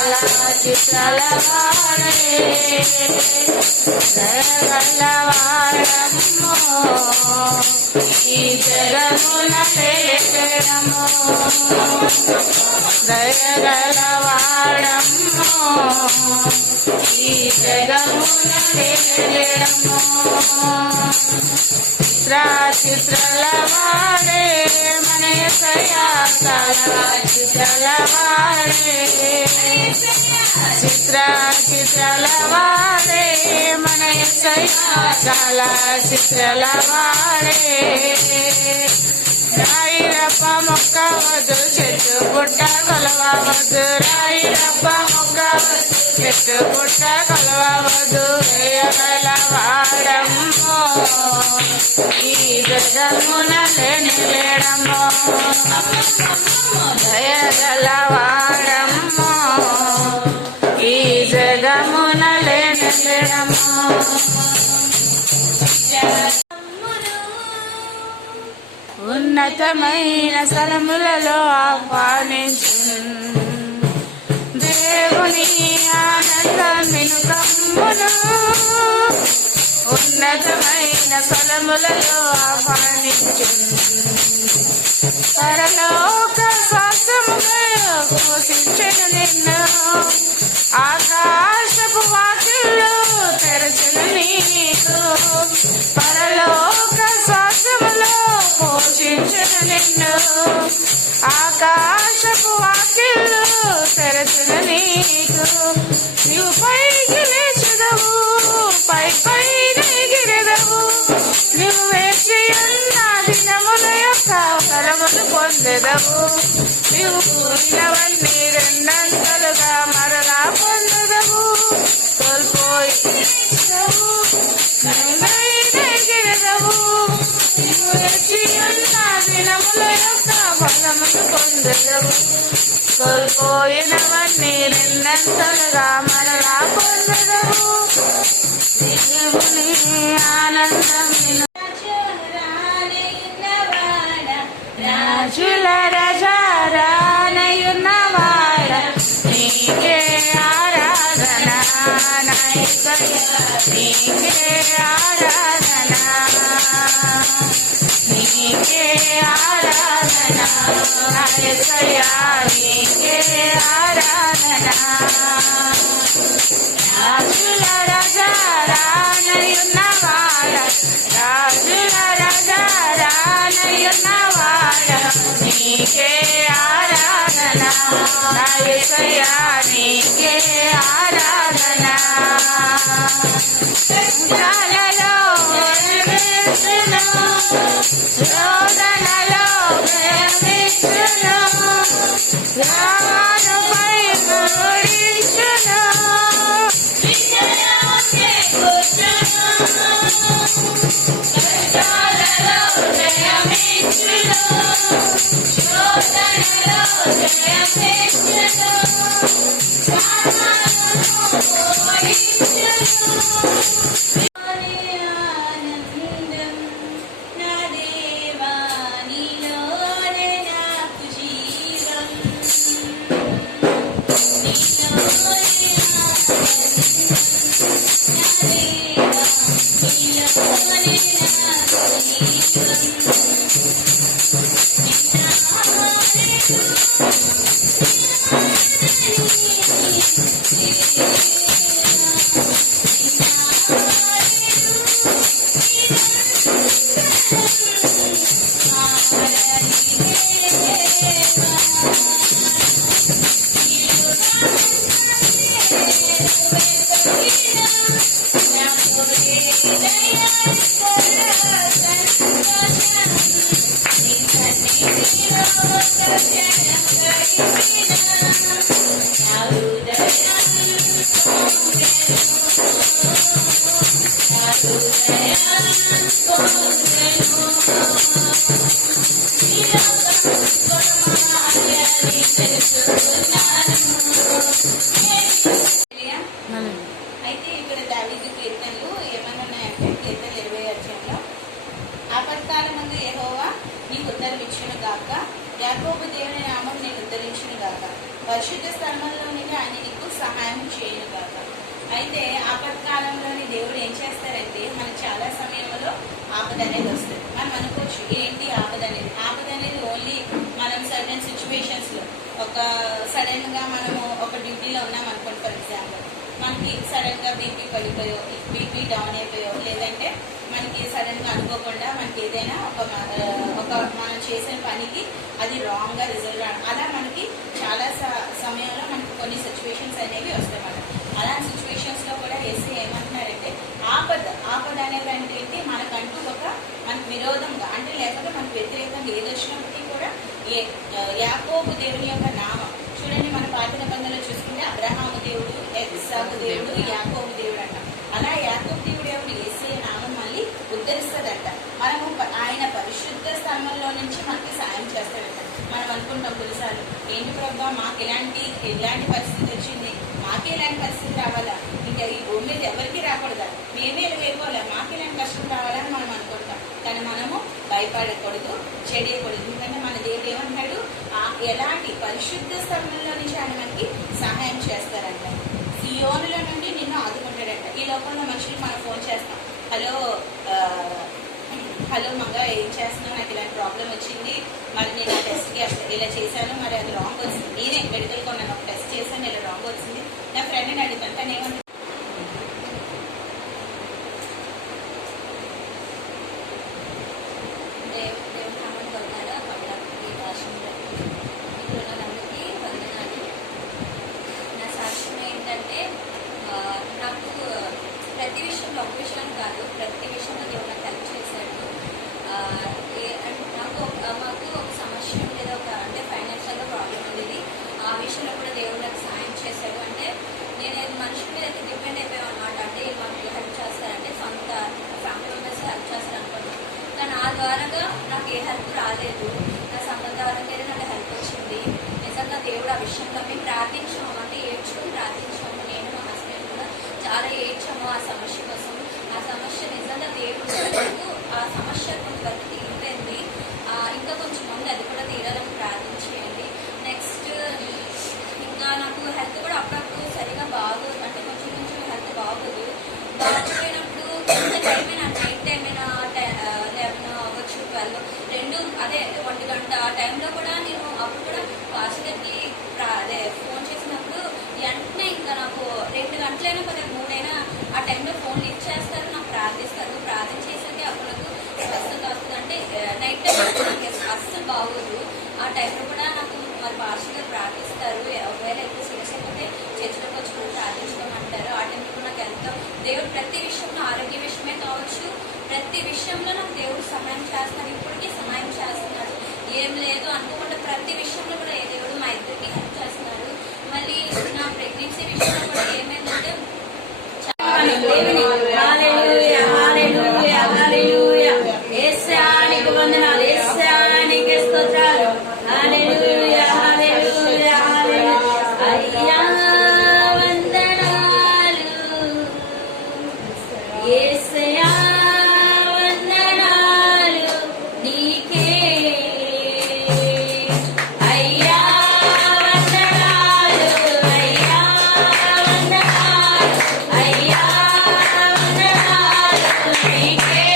చాలా చిత్రలవాడే దయగలవాడమ్మో ఈ జగమున తెలియడము దయగలవాడమ్మో ఈ జగమున తెలియడము చిత్రలవాడే మన యేసయ్యా చాలా చిత్రలవాడే చిత్రలవాడే మన యేసయ్యా చాలా చిత్రలవాడే రాయిరప్ప మొక్కవద్దు చెట్టు పుట్ట కొలవవద్దు రాయిరప్ప మొక్కవద్దు చెట్టు పుట్ట కొలవవద్దు వేయగలవాడమ్మో ఈ జగమున లేడమ్మో దయగలవాడమ్మో ఈ జగమున లేడమ్మో ఉన్నతమైన స్థలములలో ఆహ్వానించు దేవుని ఆనందమిను కమ్మును ఉన్నతమైన స్థలములలో ఆహ్వానించు పరలోక శ్వాసముగా పోషించెను నిన్ను ఆకాశపు వాకిళ్ళు తెరచెను నీకు పరలోక శ్వాసములో పోషించెను నిన్ను ఆకాశపు వాకిళ్ళు తెరచెను నీకు నీవు పైకి లేచెదవు పైన ఎగిరెదవు నీవు వేచి ఉన్న దినముల యొక్క ఫలములు పొందెదవు నీవు కూడినవన్నీ రెండంతలుగా మరలా పొందెదవు కోల్పోయి ఎగిరెదవు నీవు వేచి ఉన్న దినముల యొక్క ఫలములు పొందెదవు కోల్పోయినవన్నీ రెండంతలుగా మరలా పొందెదవు దేవుని ఆనందం రాజుల రాజారానయున్నవాడ నీకే ఆరాధన నీకే ఆరాధన నీకే ఆరాధన నీకే ఆరాధన రాజుల రాజారానయున్నవాడ రాజుల రాజారానయున్నవాడ నీకే ఆరాధన యేసయ్యా నీకే ఆరాధన సంతాలలో ప్రేమించును రోదనలో ప్రేమించును రానుపై గురించును అయితే ఇక్కడ దావీదు కీర్తనలు ఏమన్నాయంటే కీర్తన 20 అధ్యాయంలో ఆపత్కాలమందు యెహోవా నీకు ఉత్తరమిచ్చును గాక, యాకోబు దేవుని నామం నేను ఉద్ధరించును గాక, పరిశుద్ధ స్థలములోనికి ఆయన సహాయం చేయను కాక. అయితే ఆపత్కాలంలోని దేవుడు ఏం చేస్తారంటే మనకు చాలా సమయంలో ఆపద అనేది వస్తుంది. మనం అనుకోవచ్చు ఏంటి ఆపద అనేది. ఆపద అనేది ఓన్లీ మనం సర్టెన్ సిచ్యువేషన్స్ లో ఒక సడన్ గా మనము ఒక డ్యూటీలో ఉన్నాం అనుకోండి. ఫర్ ఎగ్జాంపుల్ మనకి సడన్ గా బీపీ పడిపోయో, బీపీ డౌన్ అయిపోయో, లేదంటే మనకి సడన్ గా అనుకోకుండా మనకి ఏదైనా ఒక మనం చేసిన పనికి అది రాంగ్ గా రిజల్ట్ రావడం, అలా మనకి చాలా సమయంలో మనకి కొన్ని సిచ్యువేషన్స్ అనేవి వస్తాయి. మనం అలాంటి సిచ్యువేషన్స్ లో కూడా వేసి ఏమంటున్నారంటే ఆపద అనేది అంటే ఏంటి, మనకంటూ మనకు విరోధంగా అంటే లేకపోతే మనకు వ్యతిరేకంగా ఏది వచ్చినప్పటికీ కూడా యాకోబు దేవుని యొక్క నామం చూడండి. మన పాత నిబంధనలో చూసుకుంటే అబ్రహాము దేవుడు, ఇస్సాకు దేవుడు, యాకోబు దేవుడు అంట. అలా యాకోబు దేవుడు ఎవరు? యేసయ్య నామం మళ్ళీ ఉద్ధరిస్తుందంట. మనము ఆయన పరిశుద్ధ స్థలంలో నుంచి మనకి సాయం చేస్తాడంట. మనం అనుకుంటాం కొన్నిసార్లు ఏంటి ప్రభా మాకు ఎలాంటి పరిస్థితి వచ్చింది, మాకే ఇలాంటి పరిస్థితి రావాలా, ఇంకా ఈ భూమి మీద ఎవరికి రాకూడదా, మేమే వెళ్ళిపోవాలా, మాకు ఇలాంటి కష్టం రావాలా అని మనం అనుకుంటాం. కానీ మనము భయపడకూడదు, చెడియకూడదు. ఎందుకంటే మన దేవుడు ఏమంటాడు, ఎలాంటి పరిశుద్ధ స్థలంలో నుంచి ఆయన మనకి సహాయం చేస్తారంట. సియోనులో నుండి నిన్ను ఆదుకుంటాడంట. ఈ లోకంలో మనుషులు మనం ఫోన్ చేస్తాం, హలో మగ ఏం చేస్తున్నావు, నాకు ఇలాంటి ప్రాబ్లం వచ్చింది, మరి నేను ఆ టెస్ట్కి ఇలా చేశాను, మరి అది రాంగ్ వచ్చింది. నేనే మెడికల్ కొన్నాను, ఒక టెస్ట్ చేశాను, ఇలా రాంగ్ వచ్చింది. నా ఫ్రెండ్ని అడుగుతాను, తను ఏమంటారు, ప్రతి విషయంలో ఒక విషయం కాదు, ప్రతి విషయంలో దేవుడు నాకు హెల్ప్ చేశాడు. మాకు ఒక సమస్య లేదా అంటే ఫైనాన్షియల్గా ప్రాబ్లం ఉండేది. ఆ విషయంలో కూడా దేవుడు నాకు సాయం చేశాడు. అంటే నేను మనుషుల మీద అయితే డిపెండ్ అయిపోయాం అనమాట. అంటే మాకు హెల్ప్ చేస్తారంటే సొంత ఫ్యామిలీ మెంబర్స్ హెల్ప్ చేస్తారు అనుకుంటున్నాను. కానీ ఆ ద్వారాగా నాకు ఏ హెల్ప్ రాలేదు. నా సొంత ద్వారానే నాకు హెల్ప్ వచ్చింది. నిజంగా దేవుడు ఆ విషయంలో మేము ప్రార్థించాము, అంటే ఏడ్చుకొని ప్రార్థించాము. నేను మా హస్బెండ్ కూడా చాలా ఏడ్చాము ఆ సమస్య కోసం. ఆ సమస్య నిజంగా దేవుడు ఆ సమస్య కొంతవరకు తీరిపోయింది. ఇంకా కొంచెం ముందు అది కూడా తీరాలని ప్రార్థించేయండి. నెక్స్ట్ ఇంకా నాకు హెల్త్ కూడా అప్పుడప్పుడు సరిగా బాగోదు, అంటే కొంచెం హెల్త్ బాగోదు. బాగోపోయినప్పుడు కొంత టైం అయినా, నైట్ టైం అయినా 11 అవ్వచ్చు, 12, 2 అదే 1 గంట ఆ టైంలో కూడా నేను అప్పుడు కూడా పాస్టర్కి ఫోన్ చేసినప్పుడు వెంటనే ఇంకా నాకు 2 గంటలైనా కదా 3 అయినా ఆ టైంలో ఫోన్ లిఫ్ట్ చేస్తారు, నాకు ప్రార్థిస్తారు. ప్రార్థన చేసేది అప్పుడు నాకు స్వస్థత వస్తుంది. అంటే నైట్ టైం నాకు అస్సలు బాగోదు. ఆ టైంలో కూడా నాకు మరి పాస్టర్ గారు ప్రార్థిస్తారు. ఒకవేళ ఎక్కువ సీరియస్ అయిపోతే చర్చలోకి వచ్చి కూడా ప్రార్థించుకోమంటారు. ఆ టైంలో కూడా నాకు ఎంతో దేవుడు ప్రతి విషయంలో, ఆరోగ్య విషయమే కావచ్చు, ప్రతి విషయంలో నాకు దేవుడు సహాయం చేస్తున్నాడు. ఇప్పటికీ సహాయం చేస్తున్నాడు. ఏం లేదు అనుకోకుండా ప్రతి విషయంలో కూడా ఏ దేవుడు మా ఇద్దరికి హెల్ప్ చేస్తున్నాడు. మళ్ళీ నా ప్రెగ్నెన్సీ విషయంలో కూడా ఏమైందంటే యేసయ్యానికి వందనాలు, యేసయ్యానికి స్తోత్రాలు. హల్లెలూయా హల్లెలూయా హల్లెలూయా. అయ్యా వందనాలు, యేసయ్యా వందనాలు నీకే. అయ్యా వందనాలు, అయ్యా వందనాలు, అయ్యా వందనాలు నీకే.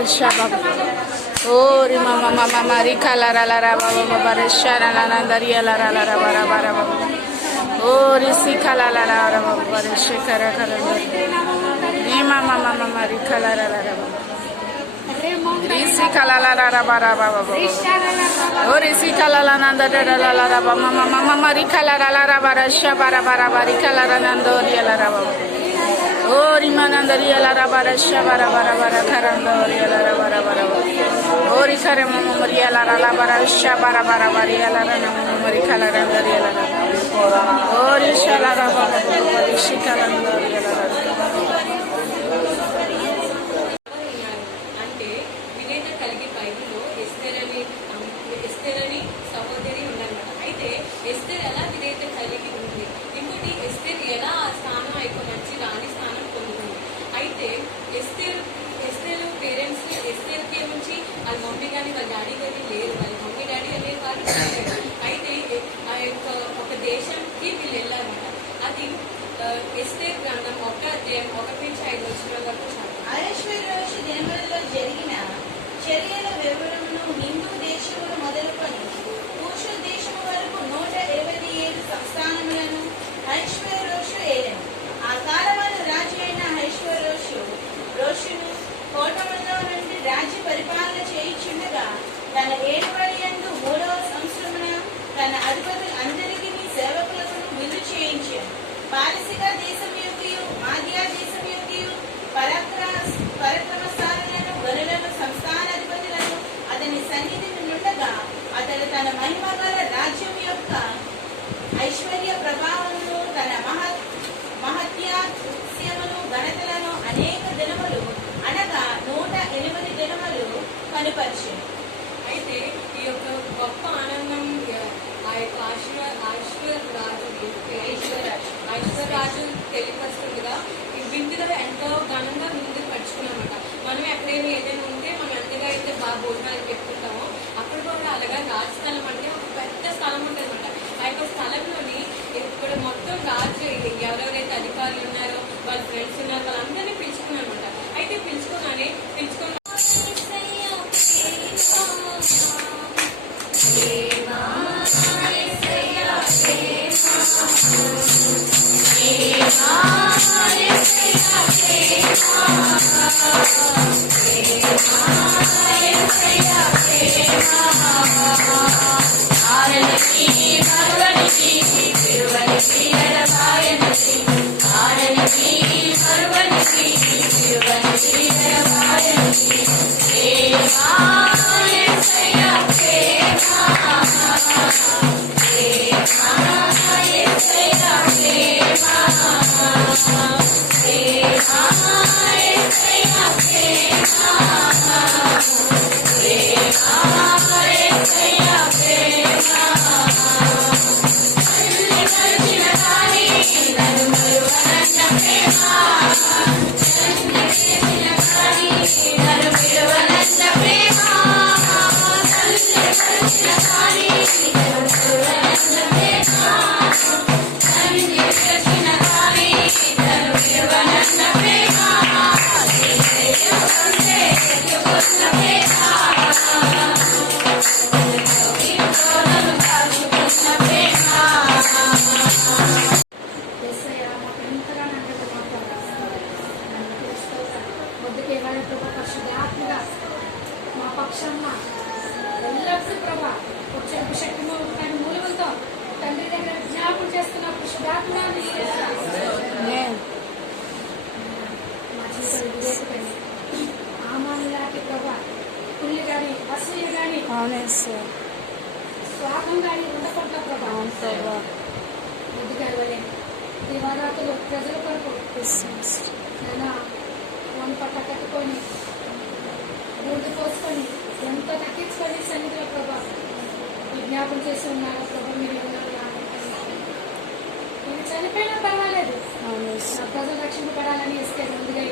Resha Baba. Oh, Rima Mama Mama Rika La La La La Baba Baba Resha La La La Daria La La La La Bara Bara Baba. Oh, Risika La La La La Baba Resha Kara Kara. Rima Mama Mama Rika La La La La Baba. Risika La La La La Bara Baba Baba. Oh, Risika La La Nanda La La La La Baba Mama Mama Rika La La La La Bara Resha Bara Bara Rika La La Nandoria La La Baba. Oh, Rimanandaria La Rabara Shabara Bara Bara Karandoria La Rabara Bara. Oh, Rikare Mama Maria La Rabara Shabara Bara Baria La Marika La Randaria La. Oh, Rishala Rabara Shikarandoria La. అంటే వినేత కలిగి బైబిల్లో ఎస్తేరని సహోదరి ఉందన్నమాట. అయితే ఎస్తేర్ ఎలా వినేత కలిగి ఉంది, ఇంకోటి ఎస్తేర్ ఎలా ఆ స్థానం యొక్క మంచి రాణి స్థానం పొందుతుంది. అయితే ఎస్తేరు పేరెంట్స్ ఎస్తేర్కి ఏముంచి వాళ్ళ మమ్మీ కానీ వాళ్ళ డాడీ కానీ లేరు, వాళ్ళ మమ్మీ డాడీ అనేది వారు. అయితే ఆ యొక్క ఒక దేశానికి వీళ్ళు వెళ్ళారన్నమాట. అది ఎస్తేర్ గ్రంథం 1:1-5 వరకు అహష్వేరోషు దినములలో జరిగిన చర్యల వివరమును హిందూ దేశములు మొదలుకొని కూషు దేశము వరకు 127 సంస్థానములను అహష్వేరోషు ఏలెను. ఆ కాలమున రాజు అయిన అహష్వేరోషును కోటములో నుండి రాజ్య పరిపాలన చేయుచుండగా తన ఏడుబడి యందు 3వ సంవత్సరమున తన అధిపతులు అందరికీ సేవకులకు విందు చేయించాను. పారసిక దేశం యొక్కయు మాదియా దేశం యొక్కయు పరక్రమశాలులను గనులను సంస్థానాధిపతులను అతని సన్నిధిని నుండగా అతడు తన మహిమ గల రాజ్యం యొక్క ఐశ్వర్య ప్రభావమును తన మహత్యాత్యమును ఘనతలను అనేక దినములు అనగా 108 దినములు కనుపరిచాను. అయితే ఈ యొక్క గొప్ప ఆనందం ఆ యొక్క ఐశ్వర్యరాజు తెలియపరుస్తుండగా ఈ విందులో ఎంతో ఘనంగా ముందుకు పరుచుకున్నామట. మనం ఎక్కడైనా ఏదైనా ఉంటే మనం ఎంతగా అయితే బాగా భోజనాలు పెట్టుకుంటామో అక్కడ కూడా అలాగా రాజస్థలం అంటే ఒక పెద్ద స్థలం ఉంటుంది అనమాట. ఆ యొక్క స్థలంలోని ఇక్కడ మొత్తం రాజు ఎవరెవరైతే అధికారులు ఉన్నారో వాళ్ళ ఫ్రెండ్స్ ఉన్నారో వాళ్ళందరినీ పిలుచుకున్నారు అనమాట. అయితే పిలుచుకుని మా పక్షాన ఎల్లప్పుడూ ప్రభా వచ్చే శక్తి మూలములతో తండ్రి దగ్గర జ్ఞాపకం చేస్తున్న శుభాత్మాన్ని మా జీవితం వివేకపడి ఆమానులాంటి ప్రభా పుల్లి కానీ అసూయ కానీ స్వాగం కానీ ఉండకుండా ప్రభా ముందుగా ఇవ్వలే దివారాతులు ప్రజల కొరకు వన్ పట్ట కట్టుకొని బూడిద పోసుకొని ఎంతో తగ్గించుకొని సన్నిధిలో ప్రభా విజ్ఞాపం చేసి ఉన్నారు. ప్రభా మీరు ఉన్నారు, నేను చనిపోయినా పర్వాలేదు, నా ప్రజలు రక్షింపబడాలని ఇస్తే ముందుగా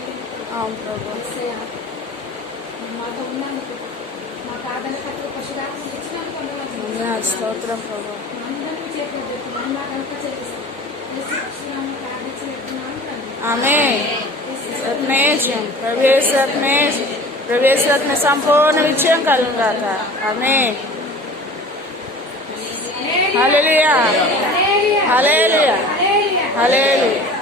మాతో ఉన్నందుకు మాకు ఆదరణ కట్టు పశురాత్మ ఇచ్చినందుకు అందరినీ చేపట్టు నన్ను అంతా చేస్తాను ప్రార్థించి పెట్టున్నాను. Amém. Amém. प्रवेश में संपूर्ण विजय करूंगा था आमीन हालेलुया हालेलुया हालेलुया